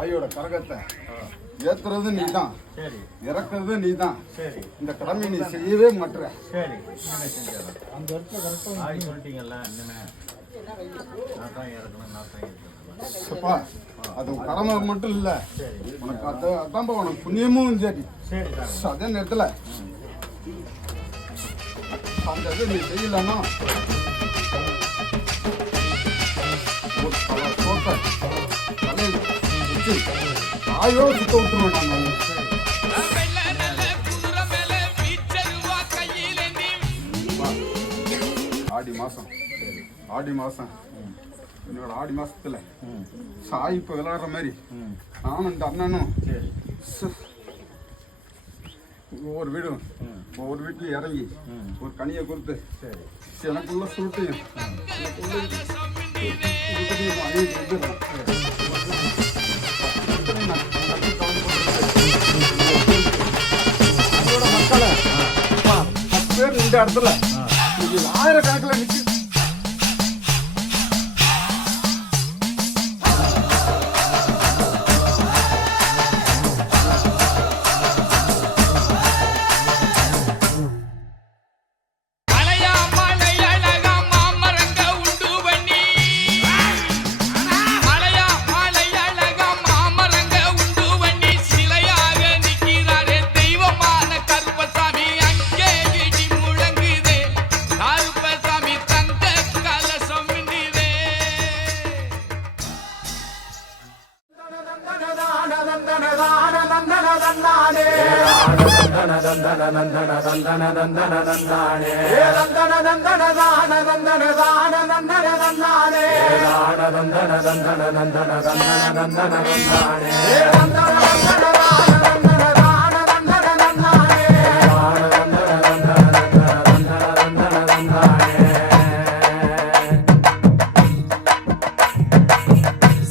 தாயோட கரகத்தை ஏத்துறது நீ தான், இறக்குறது நீ தான். இந்த கடமை நீ செய்யவே மாட்டுற. சரி, அந்த இடத்துல கரெக்டாக ஆகி சொல்லிட்டீங்கல்ல. அது கடமை மட்டும் இல்லை, உனக்கு அதான்பா உனக்கு புண்ணியமும் சரி. அதே நேரத்தில் அந்த இது நீ செய்யலன்னா சோத்தை தலையில் வச்சு தாயோ சுத்த விட்டுருவேன் நாங்கள். ஆடி மாதம் என்னோட ஆடி மாதத்தில் சாய் இப்போ விளையாடுற மாதிரி நானும் இந்த அண்ணனும் ஒவ்வொரு வீடும் ஒவ்வொரு வீட்லையும் இறங்கி ஒரு கனியை கொடுத்து எனக்குள்ள சுருட்டு மக்களை 10 பேர் இந்த இடத்துல ஆயிரக்கணக்கில் நிற்க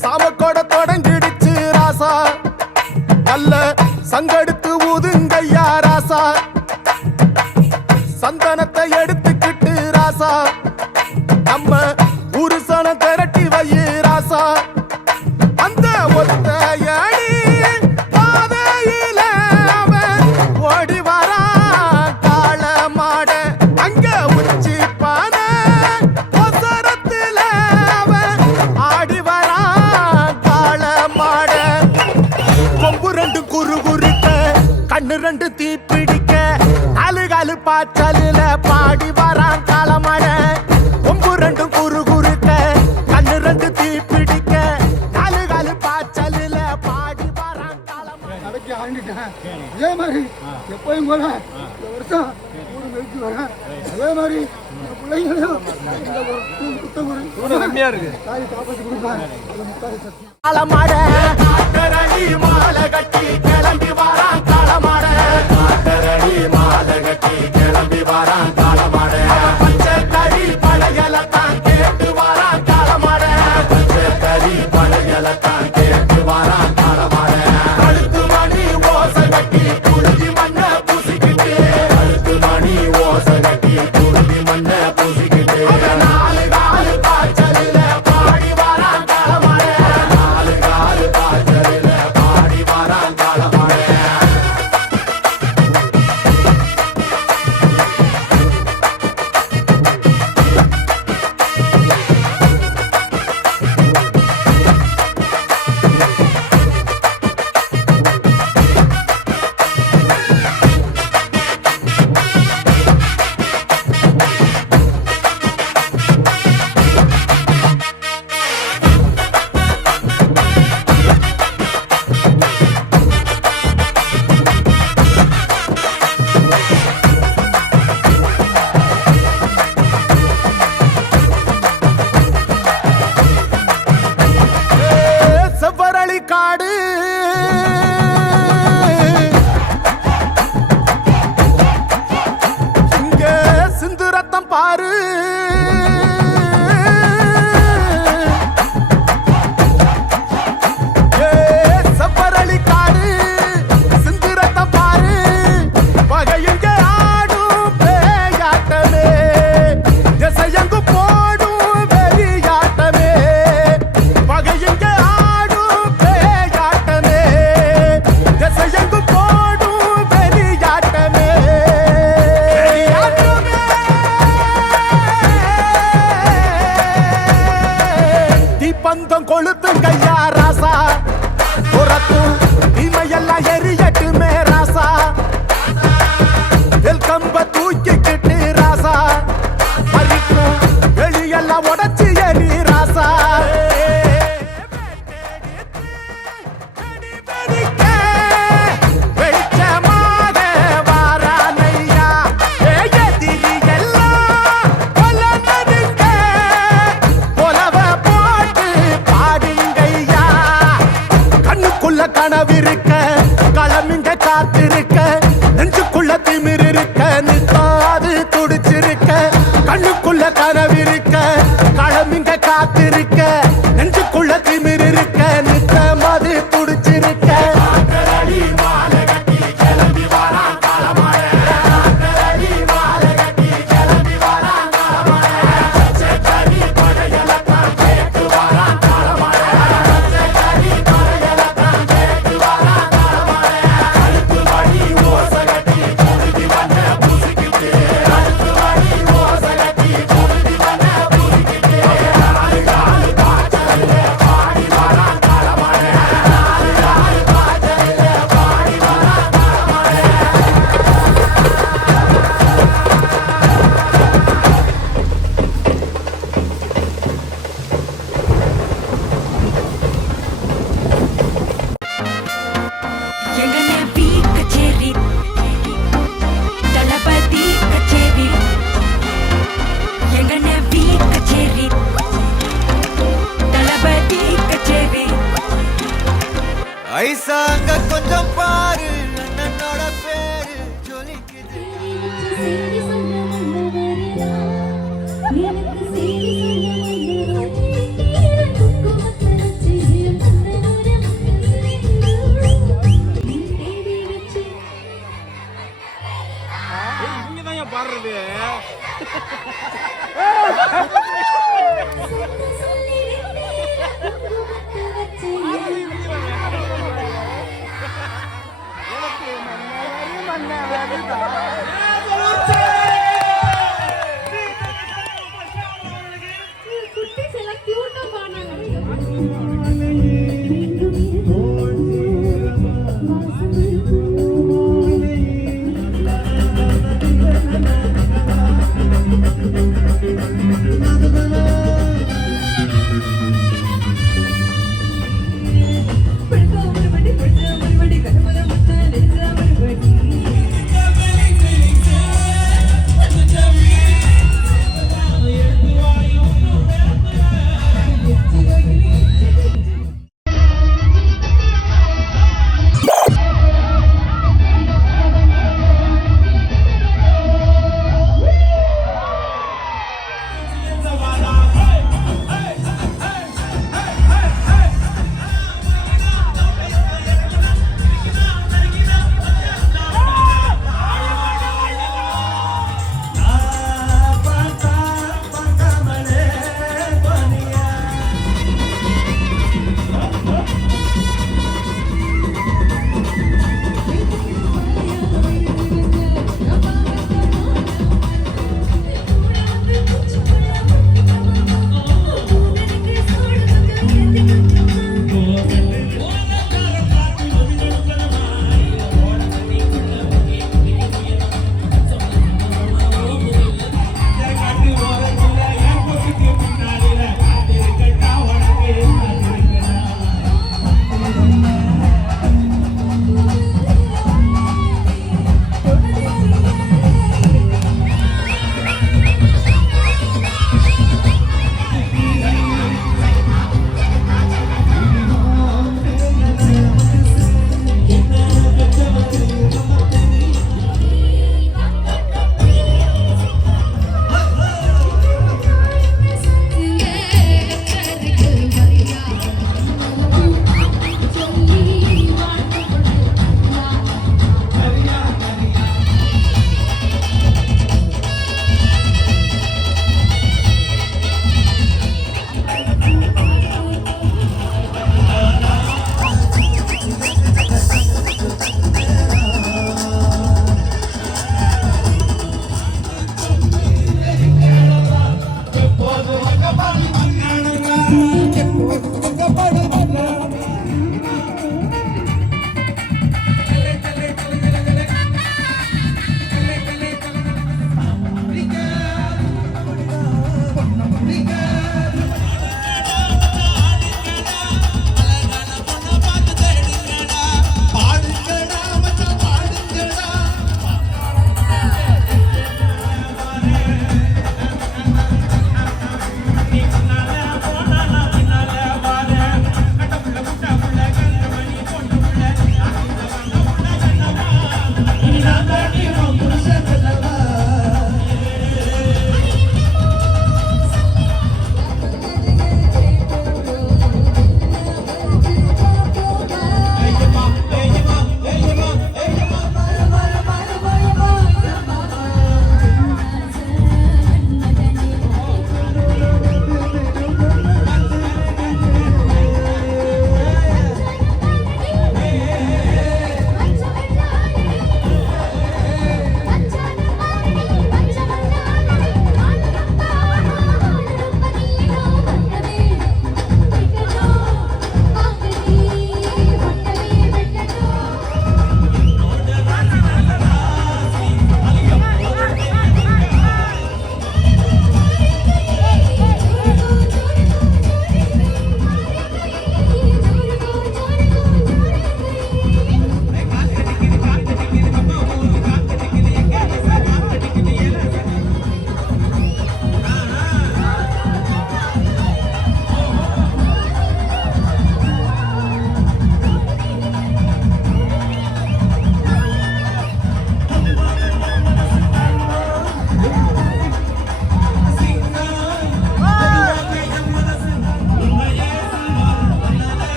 சாமக்கோட தொடங்கிடுச்சு ராசா, நல்ல சங்கெடுத்து ஊதுங்கய்யா ராசா, சந்தனத்தை எடுத்துக்கிட்டு ராசா, நம்ம புருஷனை திரட்டி வையு ராசா, அந்த ஒத்தையடி பாதையில அவன் ஓடி வரான் காள மாட, அங்க உச்சி பானை ஒசரத்துல அவன் ஆடி வரான் காள மாட, கொம்பு 2 குறுகுறுக்க கண்ணு 2 தீப்பிடிக்க அழுகாலு பாச்சலில பாடி வரான் காளமாட, கொம்பு 2 குறுகுறுக்க கண்ணு 2 தீப்பிடிக்க அழுகாலு பாச்சலில பாடி வரான் காளமாட. கடைக்கு ஆண்டிட்டேன். அதே மாதிரி எப்பயும் போல இந்த வருஷம் ஊரு வெளிச்சு வரேன். அதே மாதிரி பிள்ளைங்களையும் கம்மியா இருக்கு தாய் காப்பாற்றி கொடுப்பேன். காளமாட காட்டரடி மாலை கட்டி கிளம்பி வரான் காளமாட, காட்டரடி மாலை கட்டி கிளம்பி வரான் காளமாட, பச்சை கறி பழையலத்தான் கேட்டு வரான் காளமாட, பச்சை கறி பழையலத்தான் கேட்டு வரான் காளமாட, கழுத்து மணி ஓசை கட்டி குருதி மண்ண பூசிக்கிட்டு, கழுத்து மணி ஓசை கட்டி குருதி மண்ண பூசிக்கிட்டு, 4 காலு பாய்ச்சலில பாடி வரான் காளமாட, 4 காலு பாய்ச்சலில பாடி வரான் காளமாட. செவ்வரளி காடு இங்க சிந்து ரத்தம் பாரு, செவ்வரளி காடு சிந்து ரத்தம் பாரு, பகையுங்க ஆடும் பேயாட்டமே, திசையங்கு போடும் வெறியாட்டமே, பகையுங்க ஆடும் பேயாட்டமே. கொளுத்தும் கையா ராசா புறத்தும் இமையெல்லாம் எரியட்டுமே ராசா வெல்கம்ப தூக்கிக்கிட்டு ராசா பறிக்கும் வெளியெல்லாம் உடச்சி எரி ராசா வெளிச்சமாக வாரானையா எதிரி எல்லாம் கொல்லனதுங்க கொலவ போட்டு பாடுங்கய்யா கண்ணுக்குள்ள கனவிருக்க களமிங்க காத்திருக்க நெஞ்சுக்குள்ள திமிர் இருக்க நிற்காது துடிச்சிருக்க கண்ணுக்குள்ள கனவிருக்க களமிங்க காத்திருக்க நெஞ்சுக்குள்ள திமிர் இருக்க நிற்காது துடிச்சிருக்க ஐசாங்க கொஞ்சம் பாரு அண்ணனோட பேரு ஜொலிக்குது நீங்க தான் பாடுறது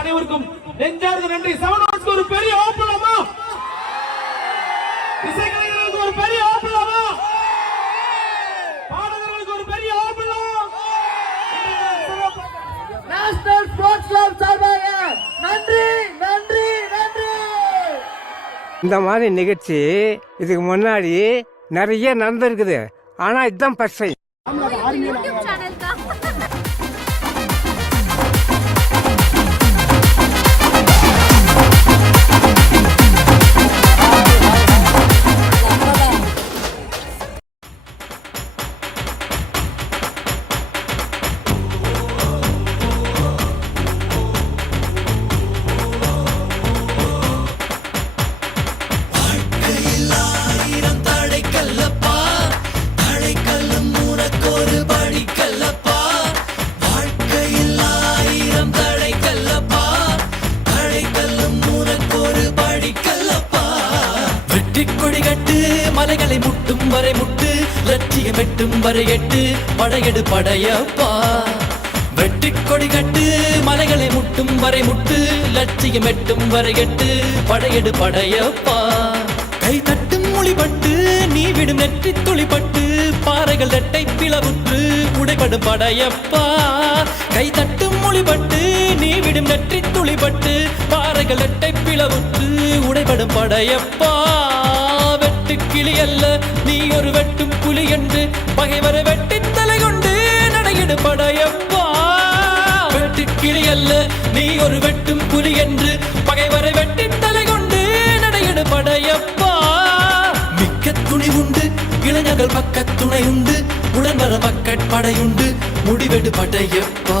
அனைவருக்கும் நெஞ்சார்ந்த நன்றி. செவன் ஒரு பெரிய ஓப்பலாமா, இசைக்கலைஞர்களுக்கு ஒரு பெரிய ஓப்பலாமா, பாடகர்களுக்கு ஒரு பெரிய ஓப்பலாம். நேஷனல் ஸ்போர்ட்ஸ் கிளப் சார்பாக நன்றி நன்றி நன்றி. இந்த மாதிரி நிகழ்ச்சி இதுக்கு முன்னாடி நிறைய நடந்திருக்குது. ஆனா இதுதான் ஃபர்ஸ்ட் டைம். யூடியூப் சேனல் தான். மலைகளை முட்டும் வரை முட்டு, லட்சியம் வெட்டும் வரை எட்டு, படையெடு படையப்பா. வெட்டி கொடி கட்டு, மலைகளை முட்டும் வரை முட்டு, லட்சியம் வெட்டும் வரை எட்டு, படையெடு படையப்பா. கை தட்டும் மொழிபட்டு, நீ விடும் நெற்றி துளிப்பட்டு, பாறைகள் ரெட்டை பிளவுற்று உடைபடும் படையப்பா. கை தட்டும் மொழிபட்டு, நீ விடும் நெற்றி துளிப்பட்டு, பாறைகள் ரெட்டை பிளவுற்று உடைபடும் படையப்பா. கிளி அல்ல நீ ஒரு வெட்டும் புலி என்று பகைவரை வெட்டி தலை கொண்டு நடையிடு படையப்பா. வெட்டு கிளி அல்ல நீ ஒரு வெட்டும் புலி என்று பகைவரை வெட்டி தலை கொண்டு நடையிடு படையப்பா. மிக்க துணி உண்டு, இளைஞர்கள் பக்க துணை உண்டு, உடன் வர மக்கட்படையுண்டு, முடிவெடு படையப்பா.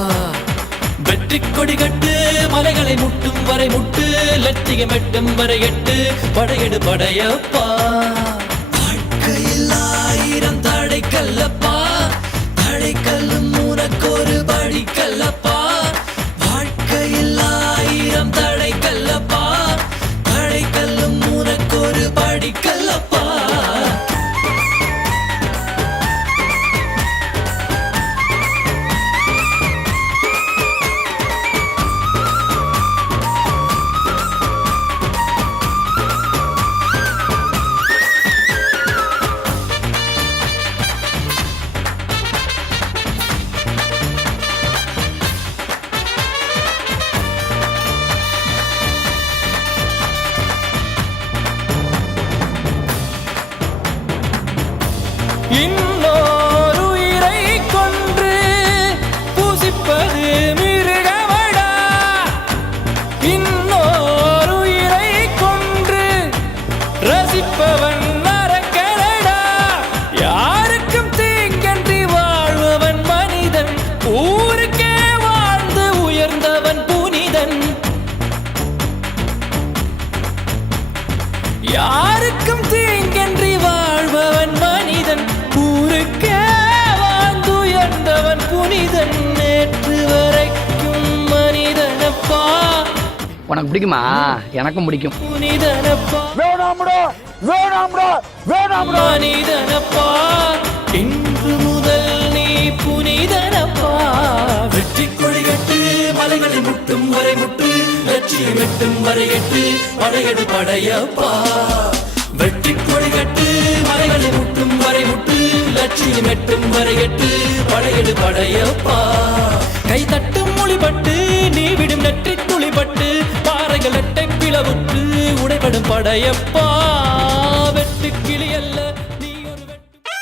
வெற்றி கொடி கட்டு, மலைகளை முட்டும் வரை முட்டு, லட்சியம் வெட்டும் வரை எட்டு, படையெடு படையப்பா. வாழ்க்கையில் ஆயிரம் தடை கல்லப்பா, தடை கல்லும் உனக்கொரு படி கல்லப்பா. வாழ்க்கையில் ஆயிரம் தடை கல்லப்பா, தடை கல்லும் உனக்கொரு படி கல்லப்பா. இன்னொரு உயிரை கொன்று பூசிப்பது மிருகமடா. இன்னொரு உயிரை கொன்று ரசிப்பவன் நரக்கரடா. யாருக்கும் தீங்கன்றி வாழ்பவன் மனிதன், ஊருக்கே வாழ்ந்து உயர்ந்தவன் புனிதன். யாருக்கும் தீங்கன்றி வாழ்பவன் மனிதன், ஊருக்கே வாழ்ந்து உயர்ந்தவன் புனிதன். நேற்று வரைக்கும் மனிதனப்பா. உனக்கு பிடிக்குமா? எனக்கும் பிடிக்கும். புனிதனப்பா மனிதனப்பா. இன்று முதல் நீ புனிதனப்பா. வெற்றி கொடி கட்டு, மலைகளை முட்டும் வரை முட்டு, லட்சியம் வெட்டும் வரை எட்டு, படையெடு படையப்பா. வெற்றி கொடி கட்டு, மலைகளை முட்டும் வரை முட்டு, லட்சியம் வெட்டும் வரை எட்டு, படையெடு படையப்பா. கை தட்டும் மொழிபட்டு, நீ விடும் நெற்றி துளிப்பட்டு, பாறைகள் எட்டை பிளவுற்று உடைபடும் படையப்பா. வெட்டு கிளி அல்ல நீ ஒரு வெட்டு.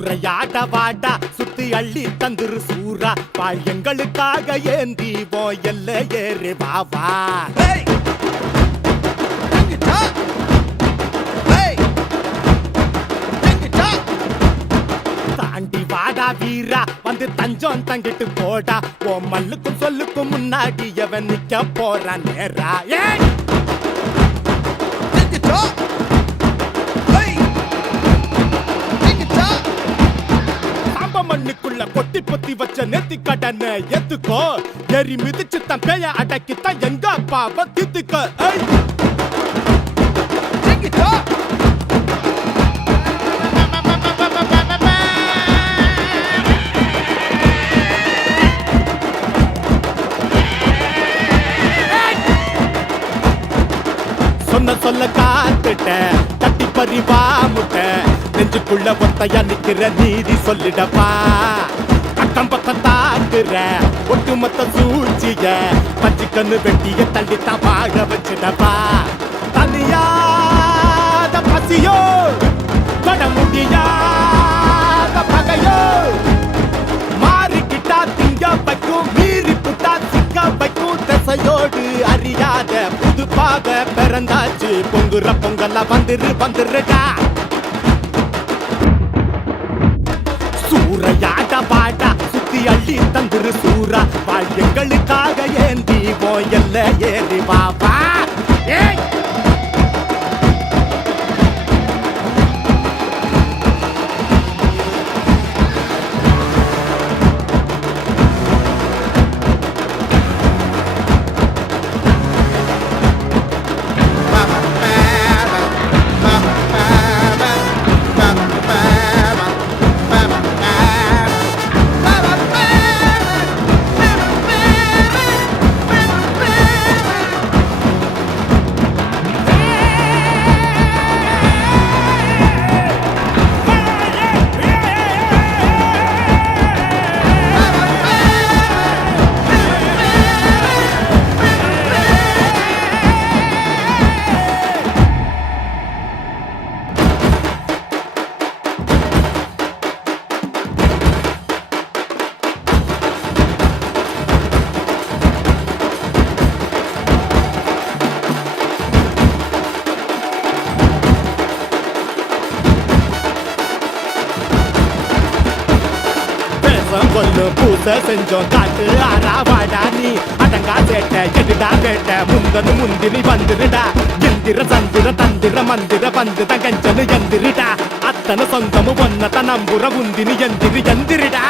சூறையாட வாடா சுத்தி அள்ளி தந்துரு சூரா பால் எங்களுக்காக ஏந்தி போயல்ல ஏறு பாவா தாண்டி வாடா வீரா வந்து தஞ்சம் தங்கிட்டு போடா ஓ மல்லுக்கும் சொல்லுக்கும் முன்னாடி எவன் நிக்க போறான் நேரா மண்ணுக்குள்ள கொட்டி பொத்தி வச்ச நெத்தி கடனை எத்துக்கோ எரி மிதிச்சு தன் பேய அடக்கித்தான் எங்க அப்பாவை தித்துக்க சொன்ன சொல்ல காத்துட்ட தட்டி பறிவா முட்ட நெஞ்சுக்குள்ள ஒத்தையா நிக்கிற நீதி சொல்லிடப்பா அக்கம் பக்கம் தாக்குற ஒட்டுமொத்த சூழ்ச்சிய பச்சை கண்ணு வெட்டிய தள்ளித்தான் வாழ வச்சிடப்பா தனியாத பசியோ தொட முடியாத பகையோ மாறிக்கிட்டா திங்க வைக்கும் மீறி புட்டா சிக்க வைக்கும் திசையோடு அறியாத புது பாத பிறந்தாச்சு பொங்குற பொங்கல்ல வந்துருடா சூறையாட பாடா சுத்தி அள்ளி தந்துரு சூரா வாழ் எங்களுக்காக ஏந்தி போயல்ல ஏறி வாவா பூச செஞ்சோம் காட்டு ஆறாவாடா நீ அடங்கா சேட்ட எடுடா வேட்ட முந்தனு முந்திரி வந்துருடா எந்திர சந்திர தந்திர மந்திர வந்து தங்கஞ்சனு எந்திரிடா அத்தனை சொந்தமு ஒன்னத நம்புற உந்தினி எந்திரிடா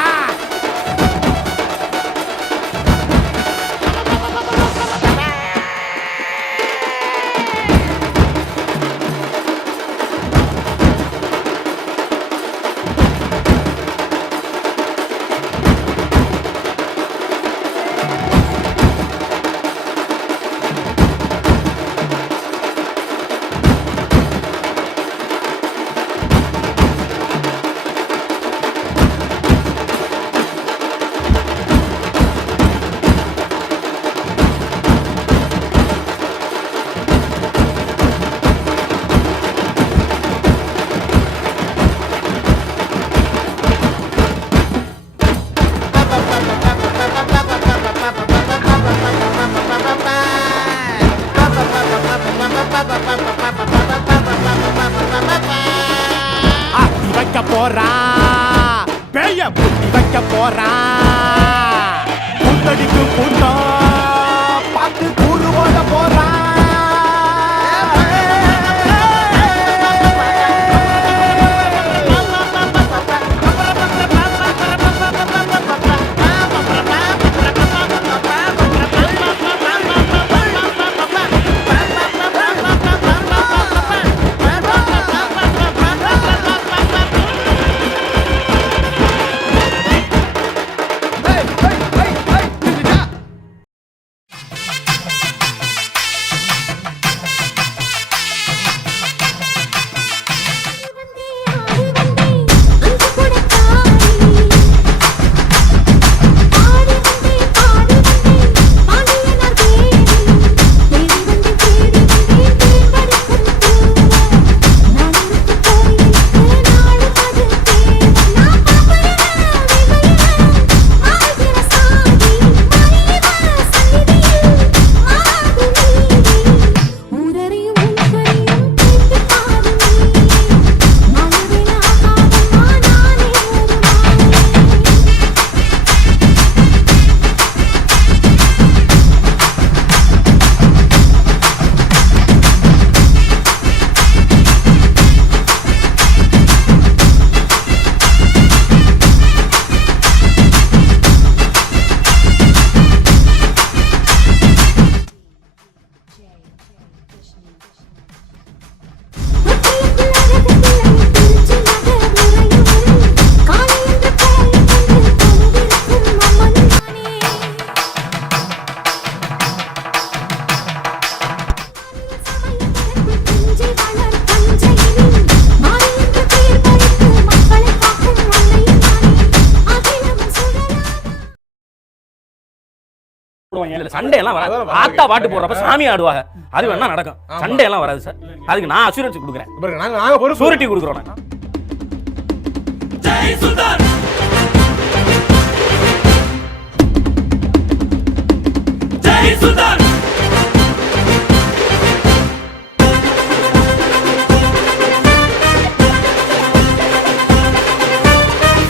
போறா பேய புட்டி வைக்க போறா கூட்டடிக்கு கூட்டம் பார்த்து கூறு போட போறா சண்டை எல்லாம் வராது. ஆத்தா பாட்டு போடுறப்ப சாமி ஆடுவாங்க, அது வேணா நடக்கும். சண்டை எல்லாம் வராது சார். அதுக்கு நான் அசூரன்ஸ் கொடுக்குறேன், நாங்க சூரிட்டி கொடுக்குறோம். ஜெய் சுல்தான், ஜெய் சுல்தான்.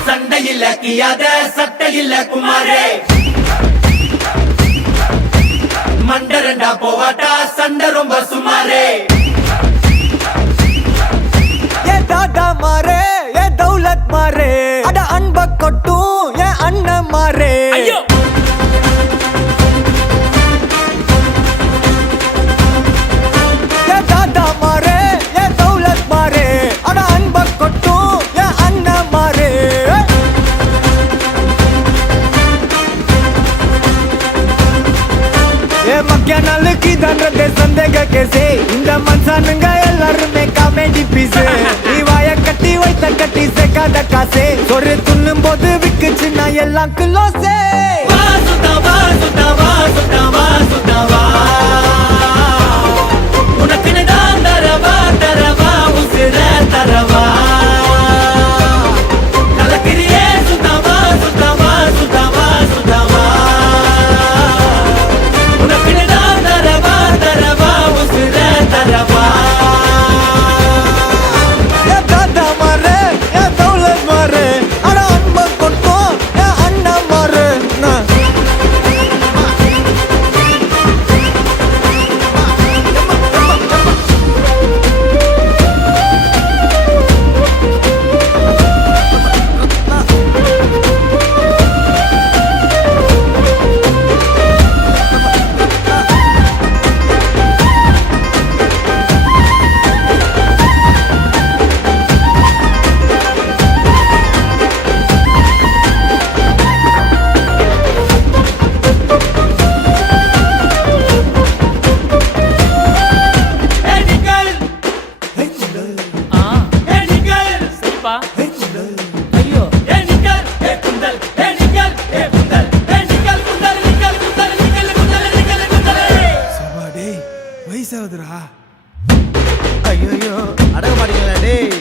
சண்டையில்ல கியாத சட்டையில்ல குமாரே, மண்டரண்டா போவாட்டா சண்டை ரொம்ப சுமாரே. ஏ தாத்தா மாரே, ஏ தௌலத் மாரே, அட அன்ப கொட்டும் ஏ அண்ணன் மாரே. ஐயோ ஏ தாத்தா மாரே, ஏ தௌலத் மாரே, அட அன்ப கொட்டும் ஏ அண்ணன் மாரே. ஏ மக்கிய நாளுக்கு தண்டத்தை சந்தேக கேசே, இந்த மனுஷனுங்க எல்லாருமே காமெடி பீஸு. நீ வாய கட்டி வைத்த கட்டி சேர்க்காத காசே, ஒரு துண்ணும் போது விக்குச்சுன்னா எல்லாம் கிலோசே. வா சுத்தா வா சுத்தா வா சுத்தா வா சுத்தா வா, உனக்குன்னு தான் தரவா தரவா உசிர தரவா. கலக்கிறியே சுத்தா வா சுத்தா வா சுத்தா வா சுத்தா வா, உனக்குன்னு தான் தரவா தரவா உசிர தரவா. ஏ தாத்தா மாரே, ஏ தௌலத் மாரே, அட அன்ப கொட்டும் ஏ அண்ணன் மாரே. ஐயோ அடக மாட்டீங்களா டேய்.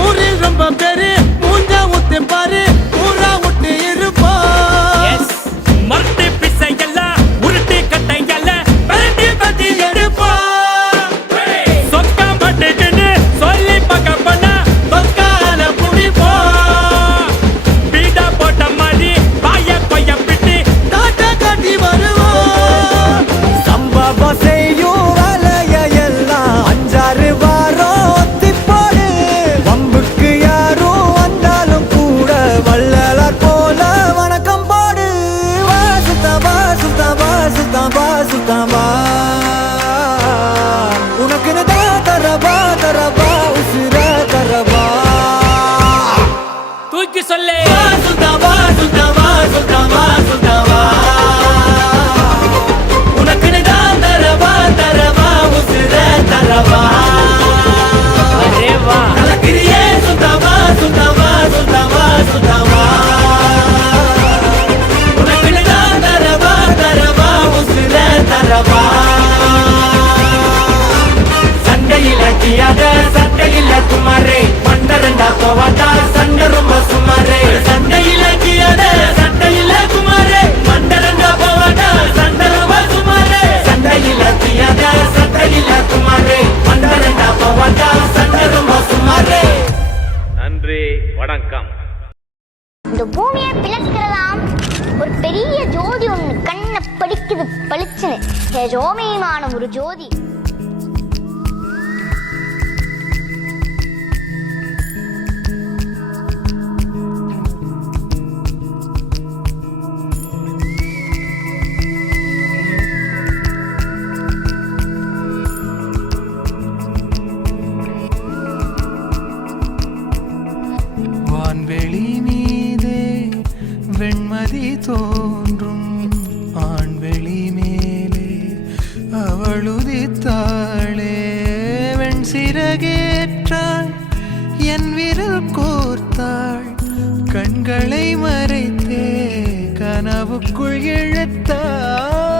ஊரில் ரொம்ப பேரு மூஞ்சா ஊத்து பாரு, ஊரா விட்டு இருப்பா. மரட்டு பிசை எல்லாம் உருட்டு கட்டை எல்லாம் பரட்டி பத்தி எடுப்பா. சொக்கா மட்டுன்னு சொல்லி பக்க பண்ணா சொக்கால புடிப்பா. பீடா போட்ட மாதிரி பாய கொய்ய பிட்டு தாத்தா காட்டி வருவோம். சம்பவம் செய்யும் வேலைய எல்லாம் அஞ்சாறு வாரம் ஒத்திப்பாடு. வம்புக்கு யாரும் வந்தாலும் கூட வள்ளலார் போல வணக்கம் பாடு. வா சுத்தா வா சுத்தா வா சுத்தா வா சுத்தா வா, உனக்குன்னு தான் தரவா தரவா உசிர தரவா. தூக்கி சொல்லு சுத்தா வா சுத்தா வா சுத்தா வா சுத்தா வா, உனக்குன்னு தான் தரவா தரவா உசிர தரவா. அரே வா கலக்கிறியே சுத்தா வா சுத்தா வா சுத்தா வா சுத்தா வா, உனக்குன்னு தான் தரவா தரவா உசிர தரவா. சண்டையில கியாத சட்டையில குமாரே, மண்டரண்டா போவாட்டா சண்டை ரொம்ப சுமாரே. சண்டையில கியாத சட்டையில குமாரே, மண்டரண்டா போவாட்டா சண்டை ரொம்ப சுமாரே. சண்டையில கியாத சட்டையில குமாரே, மண்டரண்டா போவாட்டா சண்டை ரொம்ப சுமாரே. நன்றி, வணக்கம். இந்த பூமியை பிளக்கிறதாம் ஒரு பெரிய ஜோதி ஒண்ணு கண்ணை படிக்குது பளிச்சுன்னு, ஜோமியமான ஒரு ஜோதி. வான்வெளி மீதே வெண்மதி தோன்றும், ஆண்வெளி மேலே அவளுதித்தாளே. வெண்சிறகேற்றாள் என் விரல் கோர்த்தாள், கண்களை மறைத்தே கனவுக்குள் இழுத்தாள்.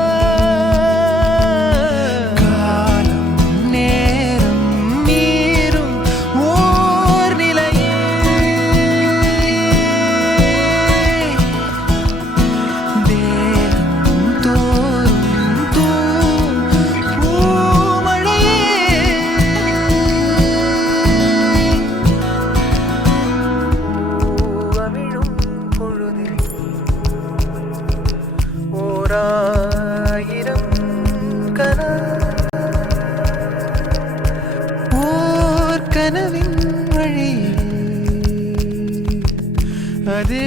அதே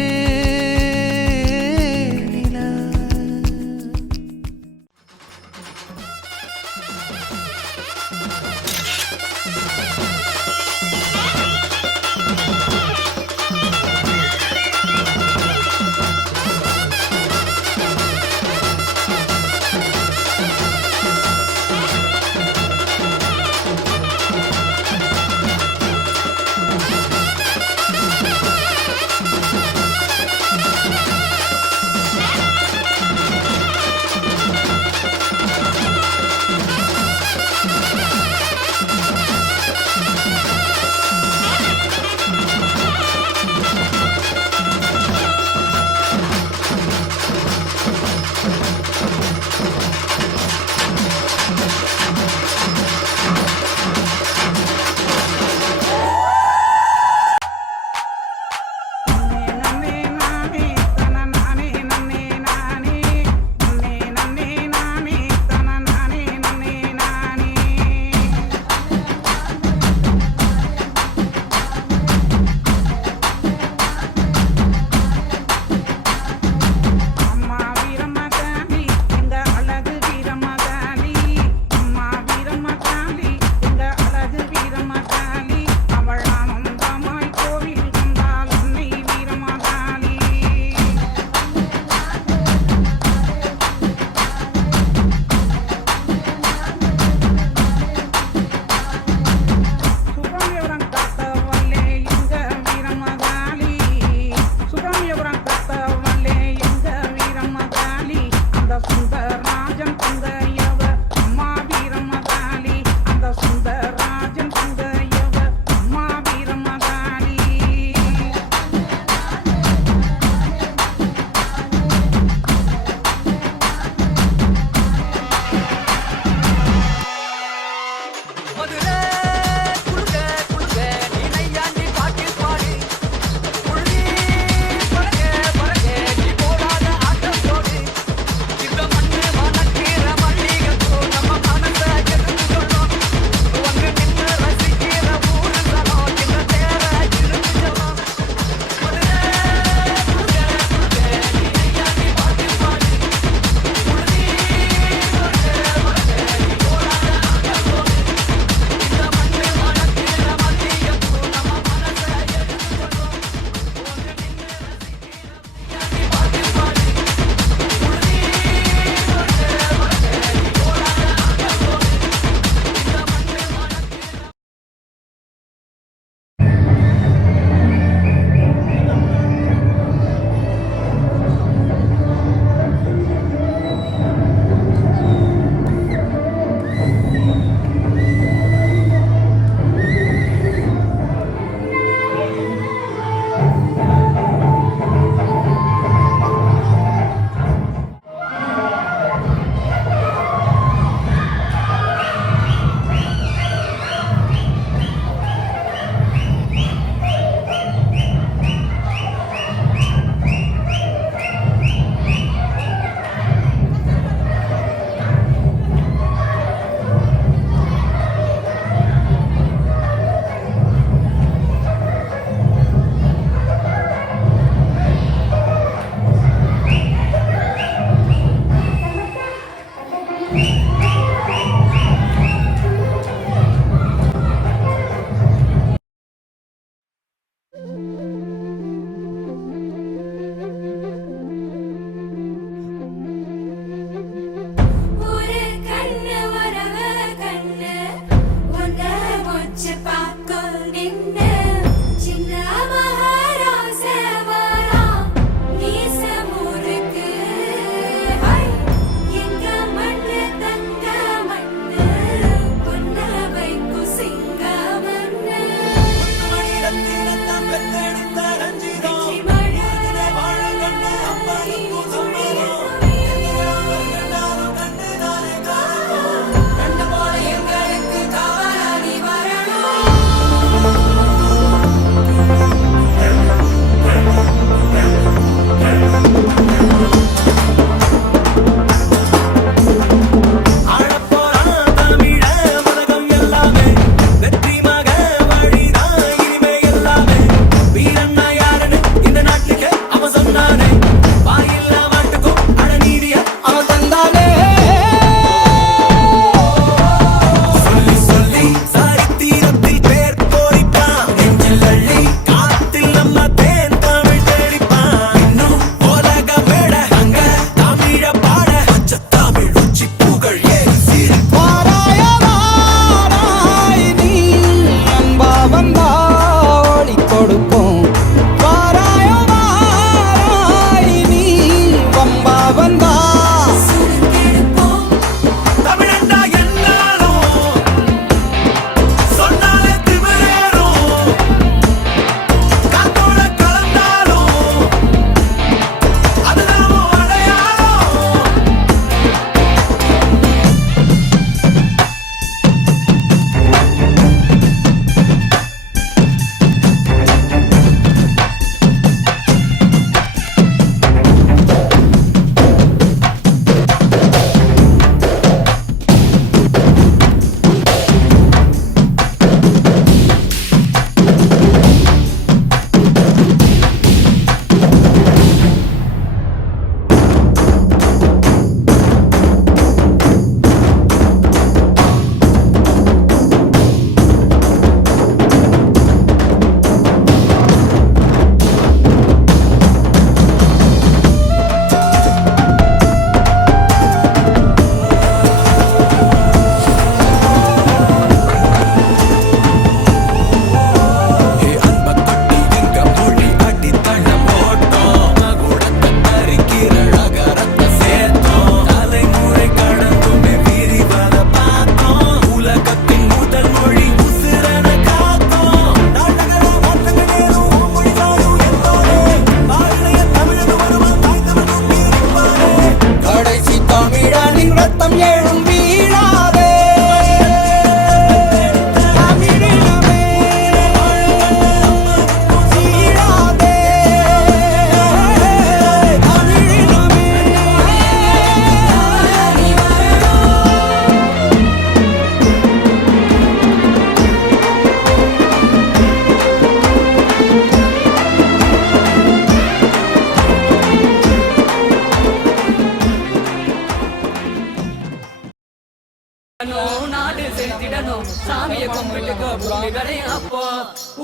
வாழ்ந்திடணும் சாமியை கும்பிட்டுக்கோ பூமி விளையும் அப்போ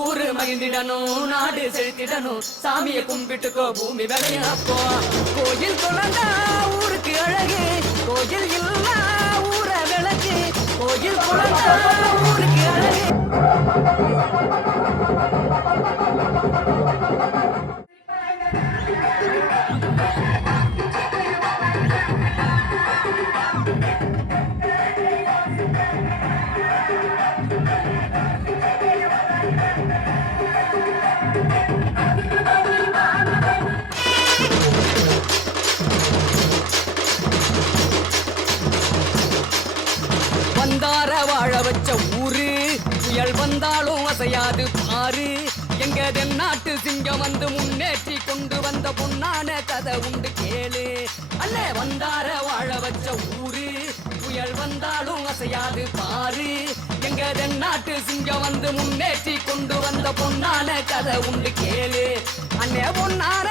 ஊரு மகிழ்ந்திடணும் நாடு செழித்திடணும் சாமியை கும்பிட்டுக்கோ பூமி விளையும் அப்போ கோயில் குழந்தா ஊருக்கு அழகு கோயில் இல்லா ஊர விளக்கு கோயில் குழந்தா ஊருக்கு அழகு வந்தார வாழ வச்ச ஊரு புயல் வந்தாலும் அசையாது பாரு எங்க தென்னாட்டு சிங்கம் வந்து முன்னேற்றி கொண்டு வந்த பொன்னான கதை உண்டு கேளு அல்ல வந்தார வாழ வச்ச ஊரு புயல் வந்தாலும் அசையாது பாரு எங்க தென்னாட்டு சிங்கம் வந்து முன்னேற்றி கொண்டு வந்த பொன்னான கதை உண்டு கேளு அண்ணே பொன்னான